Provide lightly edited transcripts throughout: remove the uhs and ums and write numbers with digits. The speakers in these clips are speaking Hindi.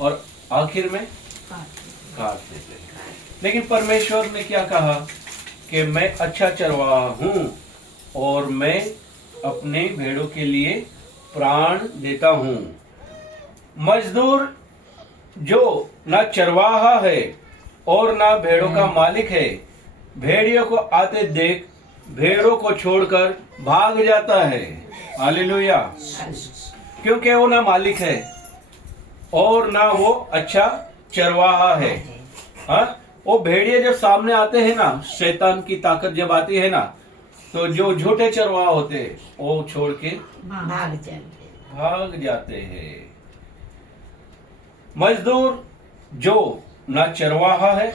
और आखिर में काट देते हैं। लेकिन परमेश्वर ने क्या कहा कि मैं अच्छा चरवाहा हूं और मैं अपने भेड़ों के लिए प्राण देता हूं। मजदूर जो ना चरवाहा है और ना भेड़ों का मालिक है, भेड़ियों को आते देख भेड़ों को छोड़कर भाग जाता है। हालेलुया। क्योंकि वो ना मालिक है और ना वो अच्छा चरवाहा है। हाँ, वो भेड़िए जब सामने आते हैं ना, शैतान की ताकत जब आती है ना, तो जो झूठे चरवाहा होते हैं वो छोड़ के भाग जाते हैं। मजदूर जो ना चरवाहा है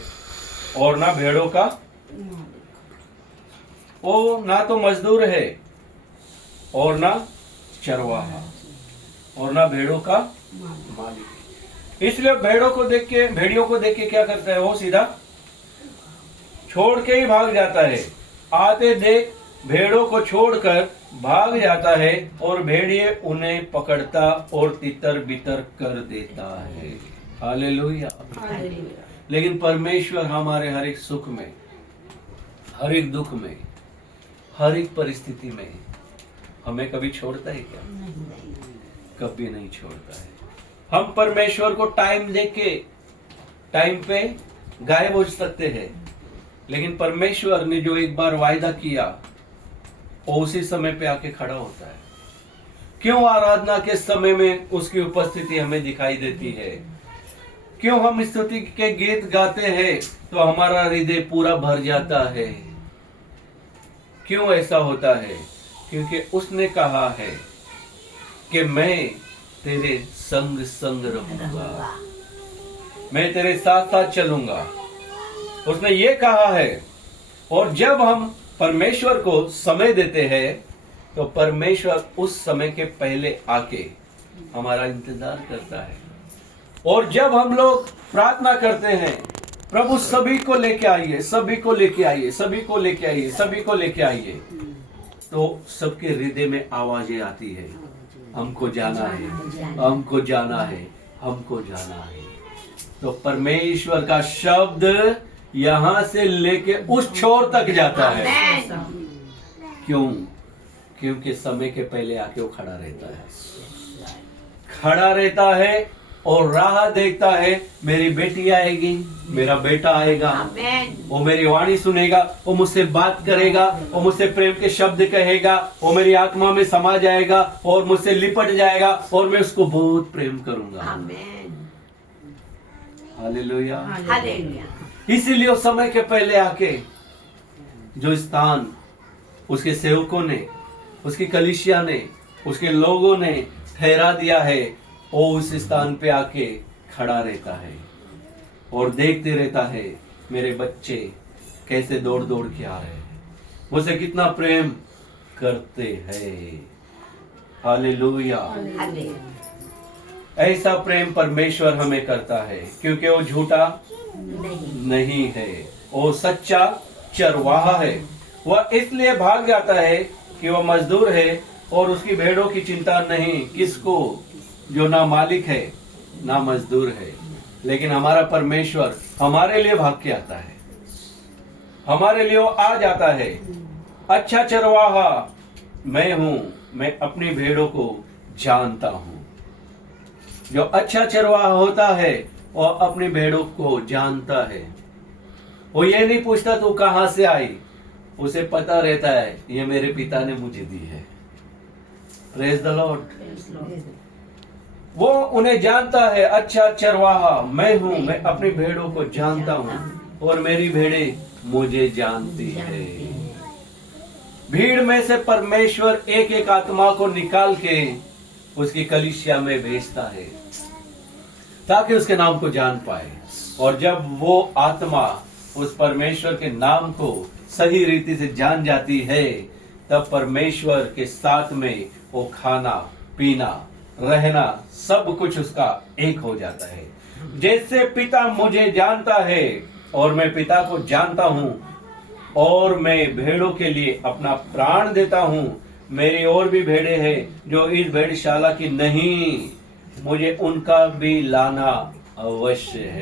और ना भेड़ों का, वो ना तो मजदूर है और ना चरवाहा और ना भेड़ों का मालिक। इसलिए भेड़ियों को देख के क्या करता है, वो सीधा छोड़ के ही भाग जाता है। आते देख भेड़ों को छोड़कर भाग जाता है और भेड़िए उन्हें पकड़ता और तितर बितर कर देता है। हालेलुया। लेकिन परमेश्वर हमारे हर एक सुख में, हर एक दुख में, हर एक परिस्थिति में हमें कभी छोड़ता है क्या? कभी नहीं छोड़ता है। हम परमेश्वर को टाइम देख के टाइम पे गायब हो सकते हैं, लेकिन परमेश्वर ने जो एक बार वायदा किया वो उसी समय पे आके खड़ा होता है। क्यों आराधना के समय में उसकी उपस्थिति हमें दिखाई देती है? क्यों हम स्तुति के गीत गाते हैं तो हमारा हृदय पूरा भर जाता है? क्यों ऐसा होता है? क्योंकि उसने कहा है कि मैं तेरे संग संग रहूंगा, मैं तेरे साथ साथ चलूंगा। उसने ये कहा है। और जब हम परमेश्वर को समय देते हैं तो परमेश्वर उस समय के पहले आके हमारा इंतजार करता है। और जब हम लोग प्रार्थना करते हैं, प्रभु सभी को लेके आइए, सभी को लेके आइए, सभी को लेके आइए, सभी को लेके आइए, तो सबके हृदय में आवाजें आती है, हमको जाना है, हमको जाना है, हमको जाना है। तो परमेश्वर का शब्द यहां से लेके उस छोर तक जाता है। क्यों? क्योंकि समय के पहले आके वो खड़ा रहता है, खड़ा रहता है और राह देखता है। मेरी बेटी आएगी, मेरा बेटा आएगा, वो मेरी वाणी सुनेगा, वो मुझसे बात करेगा, वो मुझसे प्रेम के शब्द कहेगा, वो मेरी आत्मा में समा जाएगा और मुझसे लिपट जाएगा और मैं उसको बहुत प्रेम करूंगा। हालेलुया। इसीलिए उस समय के पहले आके जो स्थान उसके सेवकों ने, उसकी कलीसिया ने, उसके लोगों ने ठहरा दिया है, वो उस स्थान पे आके खड़ा रहता है और देखते रहता है मेरे बच्चे कैसे दौड़ दौड़ के आ रहे हैं, मुझसे कितना प्रेम करते हैं। हालेलुया। ऐसा प्रेम परमेश्वर हमें करता है क्योंकि वो झूठा नहीं है, वो सच्चा चरवाहा है। वह इसलिए भाग जाता है कि वह मजदूर है और उसकी भेड़ों की चिंता नहीं। किसको? जो ना मालिक है ना मजदूर है। लेकिन हमारा परमेश्वर हमारे लिए भाग के आता है, हमारे लिए वो आ जाता है। अच्छा चरवाहा मैं हूं, मैं अपनी भेड़ों को जानता हूं। जो अच्छा चरवाहा होता है वो अपनी भेड़ों को जानता है। वो ये नहीं पूछता तू कहां से आई, उसे पता रहता है ये मेरे पिता ने मुझे दी है। Praise the Lord. वो उन्हें जानता है। अच्छा चरवाहा मैं हूं, मैं अपनी भेड़ों को जानता हूं और मेरी भेड़ें मुझे जानती है। भीड़ में से परमेश्वर एक एक आत्मा को निकाल के उसकी कलीसिया में भेजता है ताकि उसके नाम को जान पाए। और जब वो आत्मा उस परमेश्वर के नाम को सही रीति से जान जाती है, तब परमेश्वर के साथ में वो खाना पीना रहना सब कुछ उसका एक हो जाता है। जैसे पिता मुझे जानता है और मैं पिता को जानता हूं और मैं भेड़ों के लिए अपना प्राण देता हूं। मेरी और भी भेड़ें हैं जो इस भेड़शाला की नहीं, मुझे उनका भी लाना अवश्य है।